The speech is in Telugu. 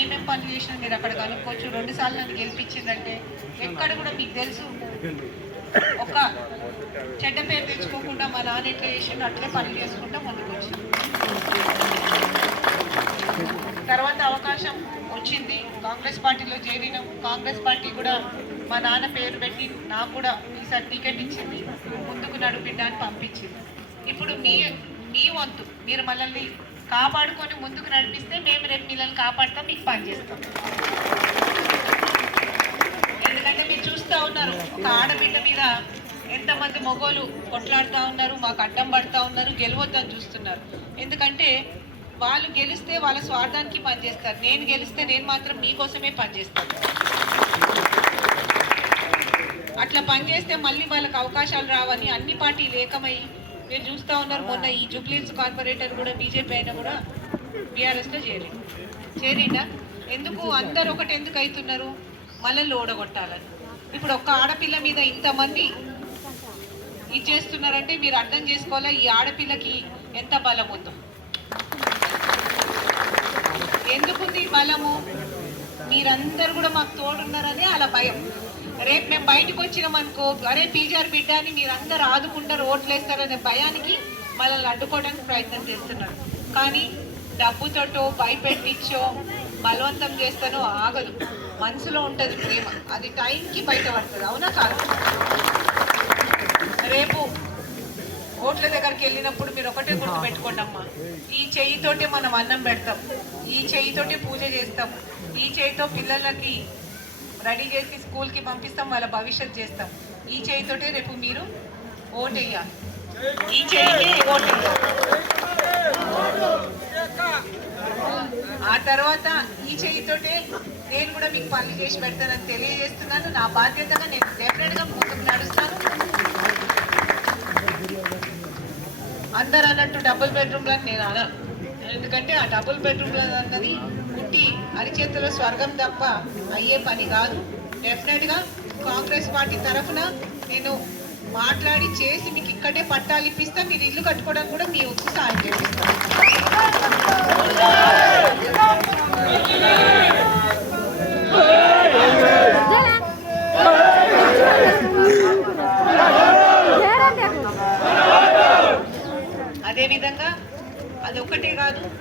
ఏమేం పనులు చేసినా మీరు అక్కడ కనుక్కోవచ్చు. 2 సార్లు నన్ను గెలిపించిందంటే ఎక్కడ కూడా మీకు తెలుసు ఒక చెడ్డ పేరు తెచ్చుకోకుండా మా నాన్న ఎట్లా చేసిండు అట్లే పనులు చేసుకుంటా ముందుకు వచ్చింది. తర్వాత అవకాశం వచ్చింది, కాంగ్రెస్ పార్టీలో చేరినాం. కాంగ్రెస్ పార్టీ కూడా మా నాన్న పేరు పెట్టి నాకు కూడా ఈసారి టికెట్ ఇచ్చింది, ముందుకు నడిపించడానికి పంపించింది. ఇప్పుడు మీ వంతు మీరు మనల్ని కాపాడుకొని ముందుకు నడిపిస్తే మేము రేపు పిల్లల్ని కాపాడుతాం, మీకు పని చేస్తాం. ఎందుకంటే మీరు చూస్తూ ఉన్నారు ఒక ఆడబిడ్డ మీద ఎంతమంది మొగోలు కొట్లాడుతూ ఉన్నారు, మాకు అడ్డం పడుతూ ఉన్నారు, గెలవద్దని చూస్తున్నారు. ఎందుకంటే వాళ్ళు గెలిస్తే వాళ్ళ స్వార్థానికి పనిచేస్తారు, నేను గెలిస్తే నేను మాత్రం మీకోసమే పనిచేస్తాను. అట్లా పనిచేస్తే మళ్ళీ వాళ్ళకి అవకాశాలు రావని అన్ని పార్టీలు ఏకమై మీరు చూస్తూ ఉన్నారు. మొన్న ఈ జూబ్లీహిల్స్ కార్పొరేటర్ కూడా బీజేపీ అయినా కూడా బీఆర్ఎస్లో చేరిండా. ఎందుకు అందరు ఒకటి ఎందుకు అవుతున్నారు? మనల్ని ఓడగొట్టాలని. ఇప్పుడు ఒక్క ఆడపిల్ల మీద ఇంతమంది ఇది చేస్తున్నారంటే మీరు అర్థం చేసుకోవాలా ఈ ఆడపిల్లకి ఎంత బలం ఉందో. ఎందుకుంది బలము? మీరందరూ కూడా మాకు తోడున్నారని అలా భయం. రేపు మేము బయటకు వచ్చినామనుకో, అరే పీజార్ బిడ్డ అని మీరందరూ ఆదుకుంటారు, ఓట్లేస్తారనే భయానికి మనల్ని అడ్డుకోవడానికి ప్రయత్నం చేస్తున్నారు. కానీ డబ్బుతోటో భయపెట్టించో బలవంతం చేస్తానో ఆగదు. మనసులో ఉంటుంది ప్రేమ, అది టైంకి బయటపడుతుంది. అవునా కాదు? రేపు ఓట్ల దగ్గరికి వెళ్ళినప్పుడు మీరు ఒకటే గుర్తుపెట్టుకోండి అమ్మా, ఈ చెయ్యితోటే మనం అన్నం పెడతాం, ఈ చెయ్యితోటే పూజ చేస్తాం, ఈ చెయ్యితో పిల్లలకి రెడీ చేసి స్కూల్కి పంపిస్తాం, వాళ్ళ భవిష్యత్ చేస్తాం. ఈ చేయితోటే రేపు మీరు ఓటేయాలి, ఈ చేయికే ఓటేయాలి. ఆ తర్వాత ఈ చేయితోటే నేను కూడా మీకు పనులు చేసి పెడతానని తెలియజేస్తున్నాను. నా బాధ్యతగా నేను డెఫినెట్గా ముందుకు నడుస్తాను. అందరు అన్నట్టు డబుల్ బెడ్రూమ్లను నేను అనను, ఎందుకంటే ఆ డబుల్ బెడ్రూమ్లు అన్నది పుట్టి అరిచేతిలో స్వర్గం తప్ప అయ్యే పని కాదు. డెఫినెట్గా కాంగ్రెస్ పార్టీ తరఫున నేను మాట్లాడి చేసి మీకు ఇక్కడే పట్టాలు ఇప్పిస్తా, మీరు ఇల్లు కట్టుకోవడానికి కూడా మీ ఉత్తు సాయం చేపిస్తాను.